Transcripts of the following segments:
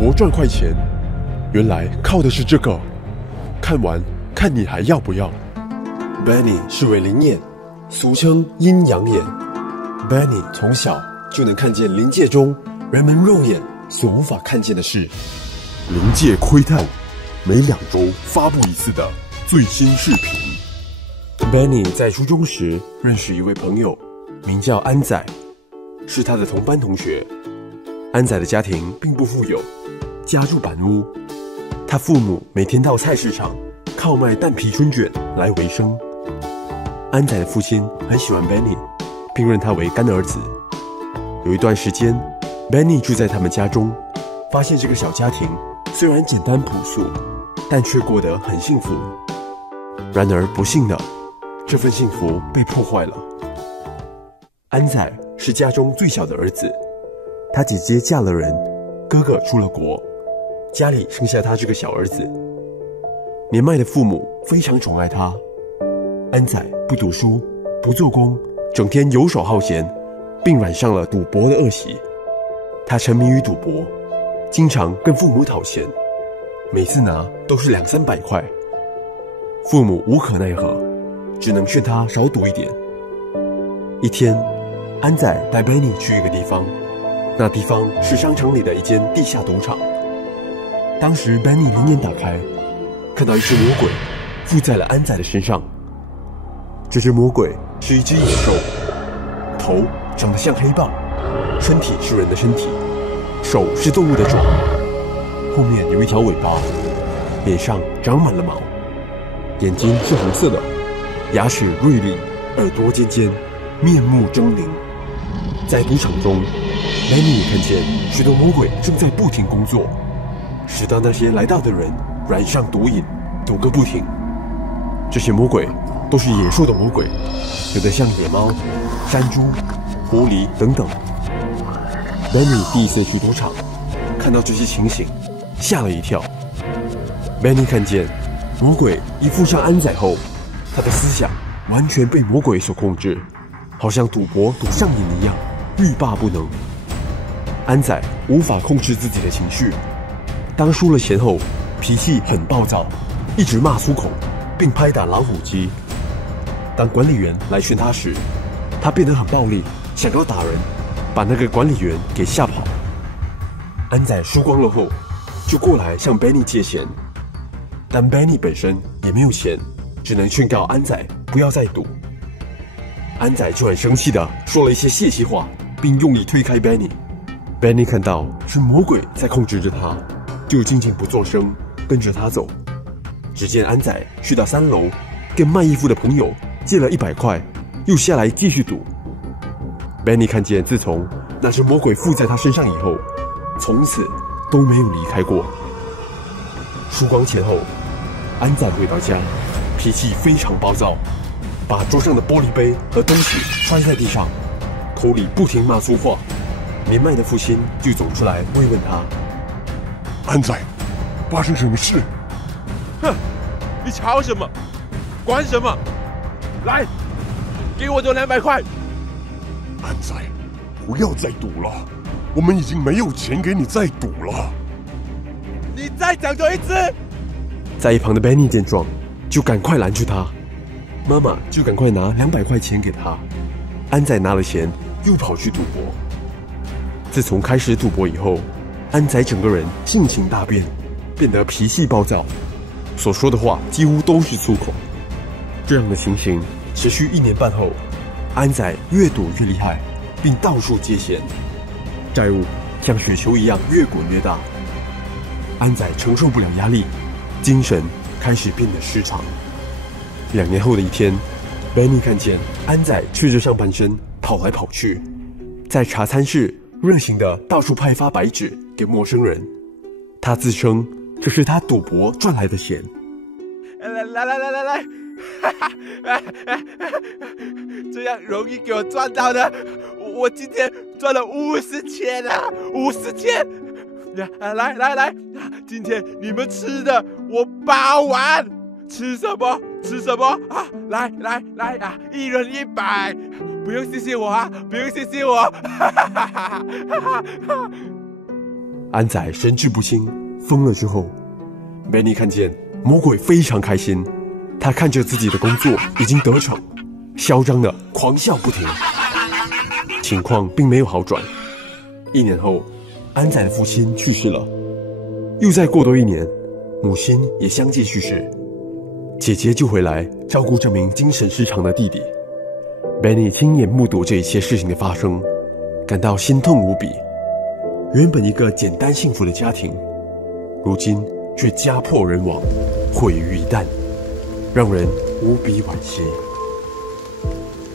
博赚快钱，原来靠的是这个。看完看你还要不要。Benny 是位灵眼，俗称阴阳眼。Benny 从小就能看见灵界中人们肉眼所无法看见的事。灵界窥探，每2周发布一次的最新视频。Benny 在初中时认识一位朋友，名叫安仔，是他的同班同学。安仔的家庭并不富有，家住板屋。他父母每天到菜市场靠卖蛋皮春卷来为生。安仔的父亲很喜欢 Benny， 并认他为干儿子。有一段时间 ，Benny 住在他们家中，发现这个小家庭虽然简单朴素，但却过得很幸福。然而不幸的，这份幸福被破坏了。安仔是家中最小的儿子，他姐姐嫁了人，哥哥出了国，家里剩下他这个小儿子。年迈的父母非常宠爱他。安仔不读书，不做工，整天游手好闲，并染上了赌博的恶习。他沉迷于赌博，经常跟父母讨钱，每次拿都是200-300块。父母无可奈何，只能劝他少赌一点。一天，安仔带 Benny 去一个地方，那地方是商场里的一间地下赌场。当时 Benny 灵眼打开，看到一只魔鬼附在了安仔的身上。这只魔鬼是一只野兽，头长得像黑豹，身体是人的身体，手是动物的爪，后面有一条尾巴，脸上长满了毛，眼睛是红色的，牙齿锐利，耳朵尖尖，面目狰狞。在赌场中 ，Benny 也看见许多魔鬼正在不停工作，使得那些来到的人染上毒瘾，赌个不停。这些魔鬼都是野兽的魔鬼，有的像野猫、山猪、狐狸等等。Benny 第一次去赌场，看到这些情形，吓了一跳。Benny 看见魔鬼一附上安仔后，他的思想完全被魔鬼所控制，好像赌博赌上瘾一样，欲罢不能。安仔无法控制自己的情绪，当输了钱后，脾气很暴躁，一直骂粗口，并拍打老虎机。当管理员来劝他时，他变得很暴力，想要打人，把那个管理员给吓跑。安仔输光了后，就过来向 Benny 借钱，但 Benny 本身也没有钱，只能劝告安仔不要再赌。安仔就很生气地说了一些泄气话，并用力推开 Benny。Benny 看到是魔鬼在控制着他，就静静不作声，跟着他走。只见安仔去到3楼，跟卖衣服的朋友借了100块，又下来继续赌。Benny 看见自从那只魔鬼附在他身上以后，从此都没有离开过。输光钱后，安仔回到家，脾气非常暴躁，把桌上的玻璃杯和东西摔在地上，口里不停骂粗话。年迈的父亲就走出来慰问他：“安仔，发生什么事？”“哼，你吵什么？管什么？来，给我这200块！”“安仔，不要再赌了，我们已经没有钱给你再赌了。”“你再讲多一次！”在一旁的 Benny 见状，就赶快拦住他。妈妈就赶快拿200块钱给他。安仔拿了钱，又跑去赌博。自从开始赌博以后，安仔整个人性情大变，变得脾气暴躁，所说的话几乎都是粗口。这样的情形持续1年半后，安仔越赌越厉害，并到处借钱，债务像雪球一样越滚越大。安仔承受不了压力，精神开始变得失常。2年后的一天， Benny 看见安仔赤着上半身跑来跑去，在茶餐室热情地到处派发白纸给陌生人。他自称这是他赌博赚来的钱。来，这样容易给我赚到的，我今天赚了50钱啊，50钱！来，今天你们吃的我包完，吃什么啊？来啊，1人100，不用谢谢我啊，不用谢谢我。安仔神志不清，疯了之后，Benny 看见魔鬼非常开心，他看着自己的工作已经得逞，嚣张的狂笑不停。情况并没有好转。1年后，安仔的父亲去世了，又再过多1年，母亲也相继去世，姐姐就回来照顾这名精神失常的弟弟。Benny 亲眼目睹这一切事情的发生，感到心痛无比。原本一个简单幸福的家庭，如今却家破人亡，毁于一旦，让人无比惋惜。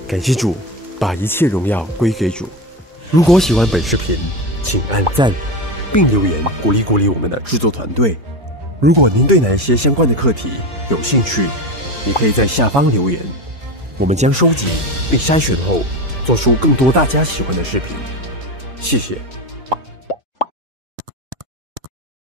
感谢主，把一切荣耀归给主。如果喜欢本视频，请按赞并留言鼓励鼓励我们的制作团队。如果您对哪一些相关的课题有兴趣，你可以在下方留言，我们将收集并筛选后做出更多大家喜欢的视频。谢谢。